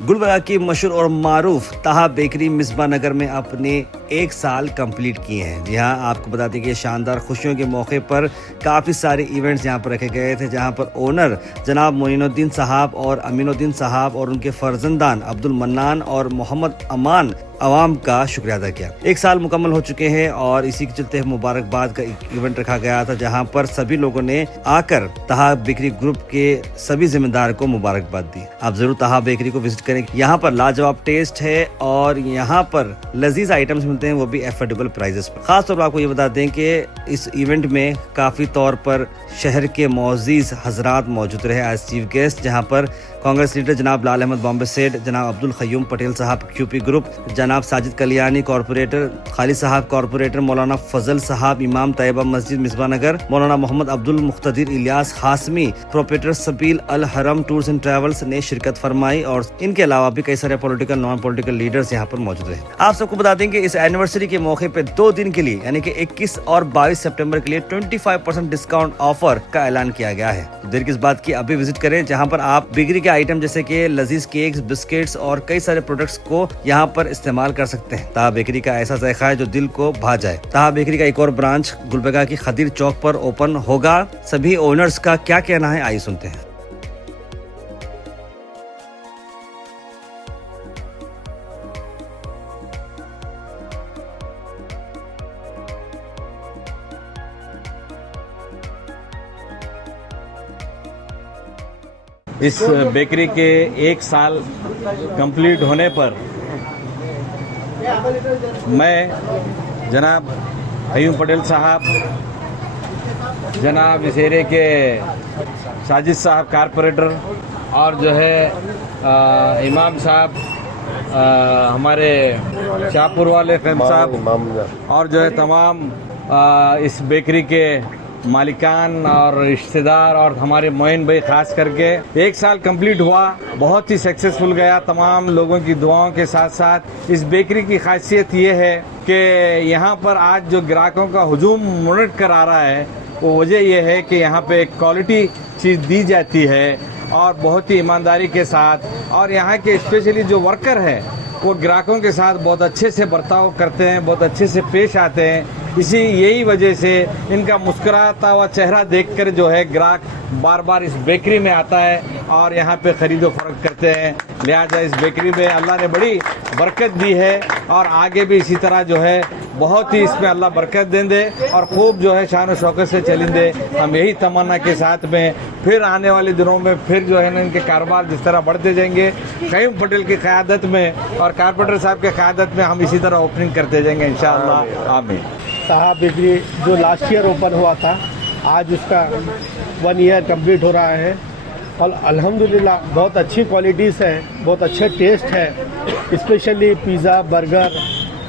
गुलबर्गा की मशहूर और मारूफ ताहा बेकरी मिसबा नगर में अपने 1 साल कंप्लीट किए हैं। जी हाँ, आपको बता दें कि शानदार खुशियों के मौके पर काफ़ी सारे इवेंट्स यहाँ पर रखे गए थे, जहाँ पर ओनर जनाब मोइनुद्दीन साहब और अमीनुद्दीन साहब और उनके फर्जंदान अब्दुल मन्नान और मोहम्मद अमान अवाम का शुक्रिया अदा किया। 1 साल मुकम्मल हो चुके हैं और इसी के चलते मुबारकबाद का एक इवेंट रखा गया था, जहां पर सभी लोगों ने आकर ताहा बेकरी ग्रुप के सभी जिम्मेदार को मुबारकबाद दी। आप जरूर ताहा बेकरी को विजिट करें। यहाँ पर लाजवाब टेस्ट है और यहाँ पर लजीज आइटम्स मिलते हैं, वो भी एफोर्डेबल प्राइजेस पर। खास तौर पर आपको ये बता दें कि इस इवेंट में काफी तौर पर शहर के मोअज़्ज़िज़ हजरात मौजूद रहे एज चीफ गेस्ट, जहाँ पर कांग्रेस लीडर जनाब लाल अहमद बॉम्बे सेठ, जनाब अब्दुल खयूम पटेल साहब क्यूपी ग्रुप, जनाब साजिद कलियानी कॉर्पोरेटर, खालिद साहब कॉर्पोरेटर, मौलाना फजल साहब इमाम तैयबा मस्जिद मिसबा नगर, मौलाना मोहम्मद अब्दुल मुख्तदिर इलियास खासमी प्रोपरेटर सबील अल हरम टूर्स एंड ट्रेवल्स ने शिरकत फरमाई और इनके अलावा भी कई सारे पॉलिटिकल नॉन पॉलिटिकल लीडर्स यहाँ पर मौजूद रहे। आप सबको बता दें कि इस एनिवर्सरी के मौके पे 2 दिन के लिए यानी कि 21 और 22 सितंबर के लिए 25% डिस्काउंट ऑफर का ऐलान किया गया है। देर किस बात की, अभी विजिट करें, जहाँ पर आप बेकरी के आइटम जैसे कि लजीज केक्स, बिस्किट्स और कई सारे प्रोडक्ट्स को यहाँ पर इस्तेमाल कर सकते हैं। ताहा बेकरी का ऐसा जायका है जो दिल को भा जाए। ताहा बेकरी का एक और ब्रांच गुलबर्गा की खदीर चौक पर ओपन होगा। सभी ओनर्स का क्या कहना है, आइए सुनते हैं। इस बेकरी के 1 साल कंप्लीट होने पर मैं जनाब खयूम पटेल साहब, जनाब इस एरिया के साजिद साहब कॉर्पोरेटर और जो है इमाम साहब, हमारे शाहपुर वाले फैम साहब और जो है तमाम इस बेकरी के मालिकान और रिश्तेदार और हमारे मोइन भाई खास करके 1 साल कंप्लीट हुआ, बहुत ही सक्सेसफुल गया। तमाम लोगों की दुआओं के साथ साथ इस बेकरी की खासियत ये है कि यहाँ पर आज जो ग्राहकों का हुजूम मुनट कर आ रहा है, वो वजह यह है कि यहाँ पे एक क्वालिटी चीज़ दी जाती है और बहुत ही ईमानदारी के साथ, और यहाँ के स्पेशली जो वर्कर है वो ग्राहकों के साथ बहुत अच्छे से बर्ताव करते हैं, बहुत अच्छे से पेश आते हैं। यही वजह से इनका मुस्कुराता हुआ चेहरा देखकर जो है ग्राहक बार बार इस बेकरी में आता है और यहाँ पे खरीदो फरोख्त करते हैं। लिहाजा इस बेकरी में अल्लाह ने बड़ी बरकत दी है और आगे भी इसी तरह जो है बहुत ही इसमें अल्लाह बरकत दें दे और खूब जो है शान शौकत से चलेंदे। हम यही तमन्ना के साथ में फिर आने वाले दिनों में फिर जो है ना इनके कारोबार जिस तरह बढ़ते जाएंगे, खयूम पटेल की क़यादत में और कारपोरेटर साहब की क़यादत में हम इसी तरह ओपनिंग करते जाएंगे इंशाअल्लाह। आमीन। ताहा बेकरी जो लास्ट ईयर ओपन हुआ था, आज उसका 1 ईयर कंप्लीट हो रहा है और अल्हम्दुलिल्लाह बहुत अच्छी क्वालिटीज़ है, बहुत अच्छे टेस्ट है। स्पेशली पिज़्ज़ा, बर्गर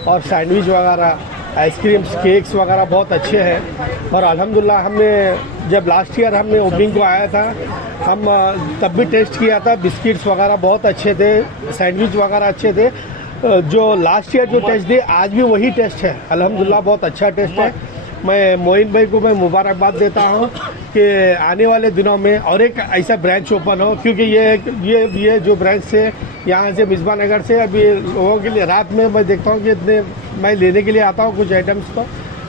और सैंडविच वगैरह, आइसक्रीम्स, केक्स वगैरह बहुत अच्छे हैं। और अल्हम्दुलिल्लाह हमने जब लास्ट ईयर हमने ओपनिंग को आया था, हम तब भी टेस्ट किया था। बिस्किट्स वगैरह बहुत अच्छे थे, सैंडविच वगैरह अच्छे थे। जो लास्ट ईयर जो टेस्ट दिए आज भी वही टेस्ट है। अल्हम्दुलिल्लाह बहुत अच्छा टेस्ट है। मैं मोइन भाई को मैं मुबारकबाद देता हूँ कि आने वाले दिनों में और एक ऐसा ब्रांच ओपन हो, क्योंकि ये जो ब्रांच से यहाँ से मिसबा नगर से अभी लोगों के लिए रात में मैं देखता हूँ कि इतने मैं लेने के लिए आता हूँ कुछ आइटम्स, तो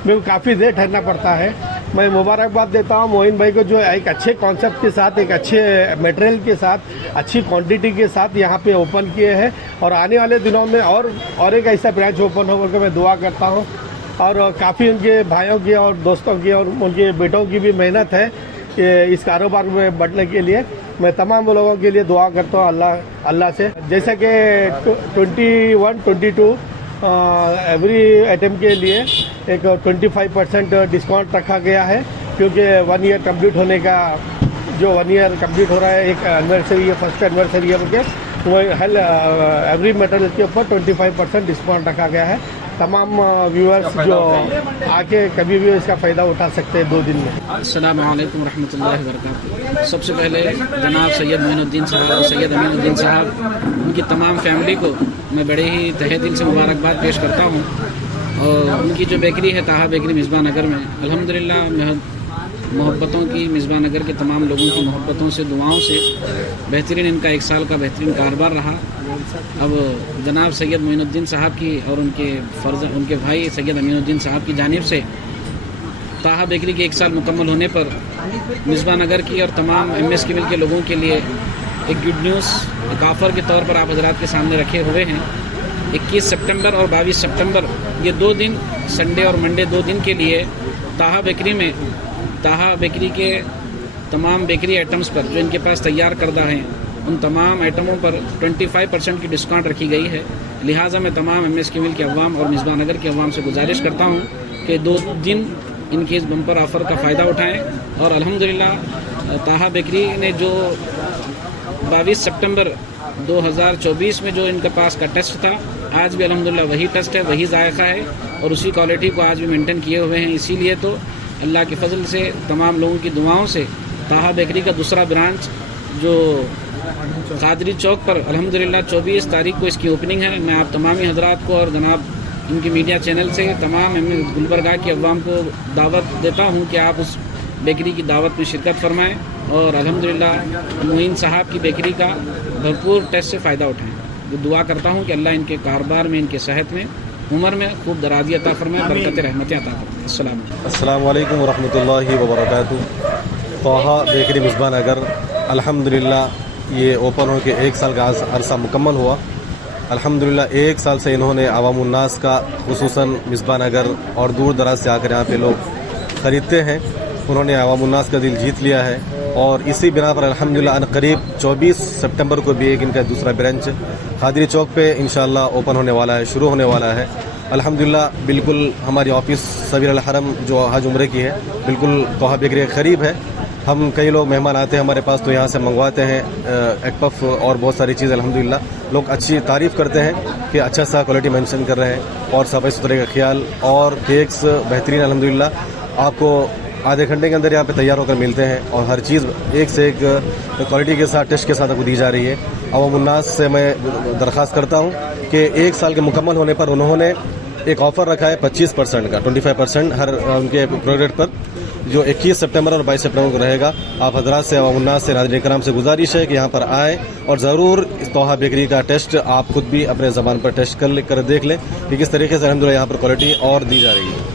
मेरे को काफ़ी देर ठहरना पड़ता है। मैं मुबारकबाद देता हूँ मोइन भाई को जो एक अच्छे कॉन्सेप्ट के साथ, एक अच्छे मटेरियल के साथ, अच्छी क्वांटिटी के साथ यहाँ पे ओपन किए हैं और आने वाले दिनों में और एक ऐसा ब्रांच ओपन हो करके मैं दुआ करता हूँ। और काफ़ी उनके भाइयों की और दोस्तों की और उनके बेटों की भी मेहनत है कि इस कारोबार में बढ़ने के लिए। मैं तमाम लोगों के लिए दुआ करता हूँ अल्लाह से। जैसा कि 21-22 एवरी आइटम के लिए एक 25% डिस्काउंट रखा गया है, क्योंकि 1 ईयर कंप्लीट होने का जो 1 ईयर कंप्लीट हो रहा है, एक एनिवर्सरी है, फर्स्ट एनिवर्सरी है उनके, वो एवरी मटेरियल के ऊपर 25% डिस्काउंट रखा गया है। तमाम व्यूअर्स जो आके कभी भी इसका फ़ायदा उठा सकते हैं 2 दिन में। अस्सलामु अलैकुम रहमतुल्लाहि व बरकातुहू। सबसे पहले जनाब सैयद मोइनुद्दीन साहब और सैयद अमीनुद्दीन साहब, उनकी तमाम फैमिली को मैं बड़े ही तहे दिल से मुबारकबाद पेश करता हूँ। और उनकी जो बेकरी है ताहा बेकरी मिसबा नगर में, अल्हम्दुलिल्लाह मोहब्बतों की, मिसबा नगर के तमाम लोगों की मोहब्बतों से, दुआओं से बेहतरीन इनका 1 साल का बेहतरीन कारोबार रहा। अब जनाब सैयद मोइनुद्दीन साहब की और उनके भाई सैयद अमीनुद्दीन साहब की जानिब से ताहा बेकरी के 1 साल मुकम्मल होने पर मिसबा नगर की और तमाम MS केमिल के लोगों के लिए एक गुड न्यूज़, एक ऑफ़र के तौर पर आप हजरात के सामने रखे हुए हैं। 21 सितंबर और 22 सितंबर ये 2 दिन, संडे और मंडे 2 दिन के लिए ताहा बेकरी के तमाम बेकरी आइटम्स पर जो इनके पास तैयार करदा हैं, उन तमाम आइटमों पर 25% की डिस्काउंट रखी गई है। लिहाजा मैं तमाम MS केमिल के अवाम और मिसबा नगर के अवाम से गुजारिश करता हूँ कि 2 दिन इनके इस बम्पर ऑफ़र का फ़ायदा उठाएं। और अल्हम्दुलिल्लाह ताहा बेकरी ने जो 22 सितंबर 2024 में जो इनके पास का टेस्ट था, आज भी अल्हम्दुलिल्लाह वही टेस्ट है, वही जायका है और उसी क्वालिटी को आज भी मेंटेन किए हुए हैं। इसीलिए तो अल्लाह के फजल से, तमाम लोगों की दुआओं से ताहा बेकरी का दूसरा ब्रांच जो कादरी चौक पर अल्हम्दुलिल्लाह 24 तारीख को इसकी ओपनिंग है। मैं आप तमामी हजरात को और जनाब इनके मीडिया चैनल से तमाम गुलबर्गा के अवाम को दावत देता हूँ कि आप उस बेकरी की दावत में शिरकत फरमाएँ और अल्हम्दुलिल्लाह मोइन साहब की बेकरी का भरपूर टेस्ट से फ़ायदा उठाएँ। तो दुआ करता हूँ कि अल्लाह इनके कारोबार में, इनके सेहत में, उम्र में खूब दराज़ी अता फरमाए, बरकत रहमतें अता फरमाए। अस्सलाम वालेकुम वरहमतुल्लाहि वबरकातुहू। ताहा बेकरी मिसबा नगर अल्हम्दुलिल्लाह ये ओपन हो के 1 साल का अरसा मुकम्मल हुआ। अल्हम्दुलिल्लाह 1 साल से इन्होंने अवामुन्नास का, खुसूसन मिसबा नगर और दूर दराज से आकर यहाँ पे लोग ख़रीदते हैं, उन्होंने अवामुन्नास का दिल जीत लिया है। और इसी बिना पर अल्हम्दुलिल्लाह करीब 24 सितंबर को भी एक इनका दूसरा ब्रांच कादरी चौक पे इंशाअल्लाह ओपन होने वाला है, शुरू होने वाला है। अल्हम्दुलिल्लाह बिल्कुल हमारी ऑफिस सबीर अल हरम जो हज उम्रे की है, बिल्कुल ताहा बेकरी के करीब है। हम कई लोग मेहमान आते हैं हमारे पास तो यहाँ से मंगवाते हैं एग पफ और बहुत सारी चीज़ें। अल्हम्दुलिल्लाह लोग अच्छी तारीफ़ करते हैं कि अच्छा सा क्वालिटी मेंशन कर रहे हैं और सफाई सुथरे का ख्याल और केक्स बेहतरीन। अल्हम्दुलिल्लाह आपको आधे घंटे के अंदर यहाँ पे तैयार होकर मिलते हैं और हर चीज़ एक से एक क्वालिटी के साथ, टेस्ट के साथ आपको दी जा रही है। अवामुन्नास से मैं दरख्वास्त करता हूँ कि 1 साल के मुकम्मल होने पर उन्होंने एक ऑफ़र रखा है 25% का, 25% हर उनके प्रोडक्ट पर, जो 21 सितंबर और 22 सितंबर को रहेगा। आप हजरात से, अवामुन्नास से, नाज़रीन कराम से गुजारिश है कि यहाँ पर आएँ और ज़रूर इस ताहा बेकरी का टेस्ट आप खुद भी अपने ज़बान पर टेस्ट कर देख लें कि किस तरीके से अल्हम्दुलिल्लाह यहाँ पर क्वालिटी और दी जा रही है।